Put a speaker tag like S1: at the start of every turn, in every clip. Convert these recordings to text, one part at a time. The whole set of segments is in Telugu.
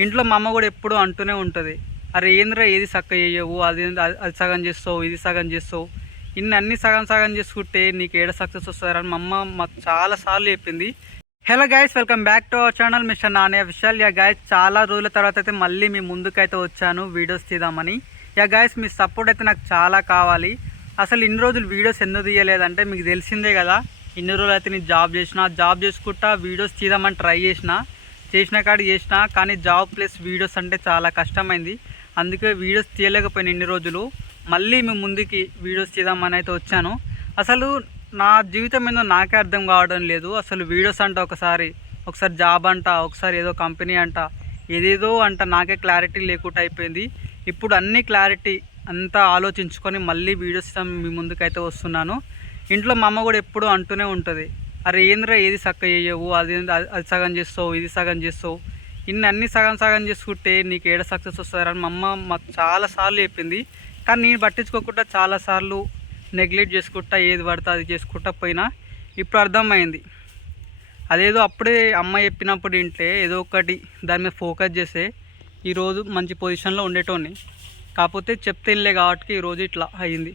S1: ఇంట్లో మా అమ్మ కూడా ఎప్పుడూ అంటూనే ఉంటుంది. అరే ఏంద్రా ఏది చక్క చేయవు అది అది- సగం చేస్తావు ఇది సగం చేస్తావు? ఇన్ని అన్ని సగం సగం చేసుకుంటే నీకు ఏడ సక్సెస్ వస్తుందని మా అమ్మ మాకు చాలా సార్లు చెప్పింది. Hello guys welcome back to our channel mister నానే విశాల్ యా గాయస్ చాలా రోజుల తర్వాత అయితే మళ్ళీ మీ ముందుకైతే వచ్చాను వీడియోస్ తీద్దామని. యా గైస్ మీ సపోర్ట్ అయితే నాకు చాలా కావాలి. అసలు ఇన్ని రోజులు వీడియోస్ ఎందుకు తీయలేదంటే మీకు తెలిసిందే కదా ఇన్ని రోజులు అయితే నేను జాబ్ చేసిన జాబ్ చేసుకుంటా వీడియోస్ తీద్దామని ట్రై చేసిన. చేసిన కాడ చేసిన కానీ జాబ్ ప్లస్ వీడియోస్ అంటే చాలా కష్టమైంది. అందుకే వీడియోస్ తీయలేకపోయిన ఇన్ని రోజులు. మళ్ళీ మేము ముందుకి వీడియోస్ తీద్దామని అయితే వచ్చాను. అసలు నా జీవితం ఏందో నాకే అర్థం కావడం లేదు. అసలు వీడియోస్ అంట ఒకసారి ఒకసారి జాబ్ అంట ఒకసారి ఏదో కంపెనీ అంట ఏదేదో అంట నాకే క్లారిటీ లేకుండా అయిపోయింది. ఇప్పుడు అన్ని క్లారిటీ అంతా ఆలోచించుకొని మళ్ళీ వీడియోస్ మీ ముందుకైతే వస్తున్నాను. ఇంట్లో మా అమ్మ కూడా ఎప్పుడూ అంటూనే ఉంటుంది. అరే ఏంద్రా ఏది చక్క చేయవు అది అది- సగం చేస్తావు ఇది సగం చేస్తావు? ఇన్ని అన్ని సగం సగం చేసుకుంటే నీకు ఏడ సక్సెస్ వస్తుందని మా అమ్మ మాకు చాలా సార్లు చెప్పింది. కానీ నేను పట్టించుకోకుండా చాలాసార్లు నెగ్లెక్ట్ చేసుకుంటా ఏది పడితే అది చేసుకుంటా పోయినా. ఇప్పుడు అర్థమైంది. అదేదో అప్పుడే అమ్మ చెప్పినప్పుడు ఇంటే ఏదో ఒకటి దాని మీద ఫోకస్ చేస్తే ఈరోజు మంచి పొజిషన్లో ఉండేటోని కాకపోతే చెప్తే వెళ్ళే కాబట్టి ఈరోజు ఇట్లా అయింది.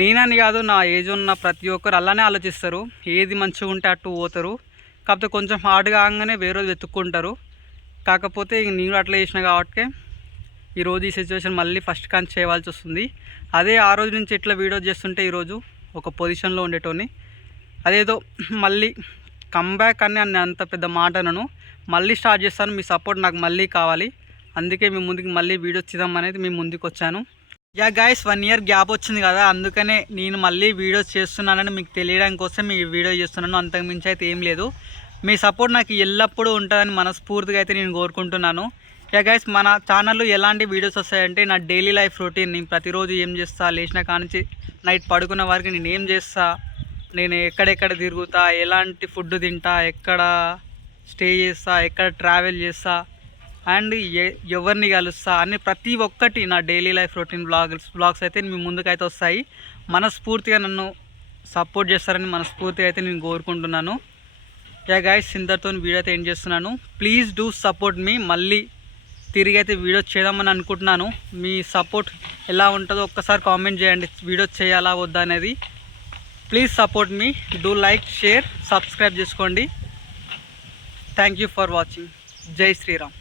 S1: నేనని కాదు నా ఏజ్ ఉన్న ప్రతి ఒక్కరు అలానే ఆలోచిస్తారు. ఏది మంచిగా ఉంటే అటు పోతారు. కాకపోతే కొంచెం హార్డ్ కాగానే వేరే వెతుక్కుంటారు. కాకపోతే ఇంక నేను అట్లా చేసిన కాబట్టి ఈరోజు ఈ సిచ్యువేషన్ మళ్ళీ ఫస్ట్ కానీ చేయవలసి వస్తుంది. అదే ఆ రోజు నుంచి ఇట్లా వీడియో చేస్తుంటే ఈరోజు ఒక పొజిషన్లో ఉండేటోని అదేదో మళ్ళీ కమ్బ్యాక్ అని అని అంత పెద్ద మాట అనను మళ్ళీ స్టార్ట్ చేస్తాను. మీ సపోర్ట్ నాకు మళ్ళీ కావాలి. అందుకే మీ ముందుకు మళ్ళీ వీడియో చేద్దాం అనేది మీ ముందుకు వచ్చాను yeah guys one year gap వచ్చింది కదా అందుకనే నేను మళ్ళీ వీడియోస్ చేస్తున్నానని మీకు తెలియడం కోసం ఈ వీడియో చేస్తున్నాను. అంతకుమించి అయితే ఏం లేదు. మీ సపోర్ట్ నాకు ఎల్లప్పుడూ ఉంటుందని మనస్ఫూర్తిగా అయితే నేను కోరుకుంటున్నాను. యా గైస్ మన ఛానల్లో ఎలాంటి వీడియోస్ వస్తాయంటే నా డైలీ లైఫ్ రొటీన్ నేను ప్రతిరోజు ఏం చేస్తా లేచిన కానించి నైట్ పడుకున్న వారికి నేను ఏం చేస్తా నేను ఎక్కడెక్కడ తిరుగుతా ఎలాంటి ఫుడ్ తింటా ఎక్కడ స్టే చేస్తా ఎక్కడ ట్రావెల్ చేస్తా అండ్ ఎ ఎవరిని కలుస్తా అని ప్రతి ఒక్కటి నా daily life routine blogs blogs అయితే మీ ముందుకైతే వస్తాయి. మనస్ఫూర్తిగా నన్ను సపోర్ట్ చేస్తారని మనస్ఫూర్తిగా అయితే నేను కోరుకుంటున్నాను. యా గాయస్ ఇంతటితో వీడియో అయితే ఏం చేస్తున్నాను. Please do support me. మళ్ళీ తిరిగి అయితే వీడియో చేద్దామని అనుకుంటున్నాను. మీ సపోర్ట్ ఎలా ఉంటుందో ఒక్కసారి కామెంట్ చేయండి. వీడియో చేయాలా వద్దా అనేది. Please support me. Do like share subscribe చేసుకోండి. Thank you for watching. జై శ్రీరామ్.